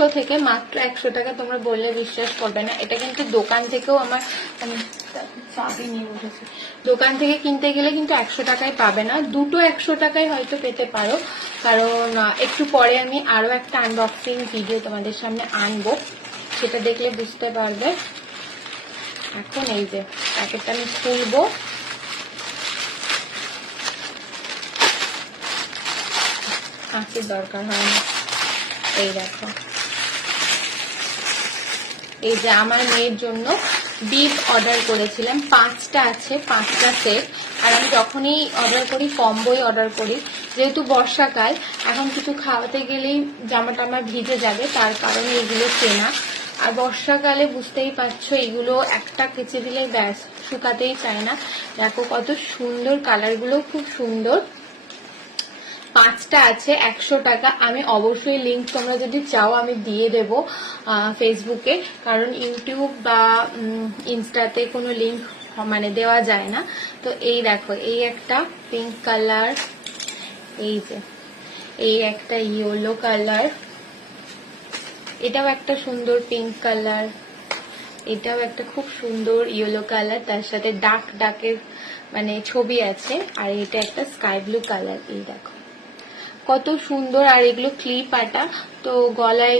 মিশো থেকে মাত্র 100 টাকা, তোমরা বললে বিশ্বাস করবে না। এটা কিন্তু দোকান থেকেও আমার চাবি নিয়ে বসেছে, দোকান থেকে কিনতে গেলে কিন্তু 100 টাকায় পাবে না, দুটো 100 টাকায় হয়তো পেতে পারো। কারণ একটু পরে আমি আরো একটা আনবক্সিং ভিডিও তোমাদের সামনে আনবো, সেটা দেখলে বুঝতে পারবে। এখন এই যে প্যাকেটটা আমি খুলবো, আঁকের দরকার হয় না। এই দেখো, এই যে আমার মেয়ের জন্য বিপ অর্ডার করেছিলাম, 5টা আছে, 5টা সেট। আর আমি যখনই অর্ডার করি কম্বোই অর্ডার করি, যেহেতু বর্ষাকাল, এখন কিছু খাওয়াতে গেলেই জামা টামা ভিজে যাবে, তার কারণে এগুলো কেনা। আর বর্ষাকালে বুঝতেই পারছো এগুলো একটা কেচে দিলেই ব্যাস, শুকাতেই চায় না। দেখো কত সুন্দর, কালারগুলো খুব সুন্দর। 5টা আছে, 100 টাকা। আমি অবশ্যই লিঙ্ক তোমরা যদি চাও আমি দিয়ে দেব ফেসবুকে, কারণ ইউটিউব বা ইনস্টাতে কোনো লিঙ্ক মানে দেওয়া যায় না। তো এই দেখো, এই একটা পিঙ্ক কালার, এই যে এই একটা ইয়েলো কালার, এটাও একটা সুন্দর পিঙ্ক কালার, এটাও একটা খুব সুন্দর ইয়েলো কালার, তার সাথে ডার্ক ডার্কের মানে ছবি আছে। আর এটা একটা স্কাই ব্লু কালার। এই দেখো কত সুন্দর, আর এগুলো ক্লিপ আটা, তো গলায়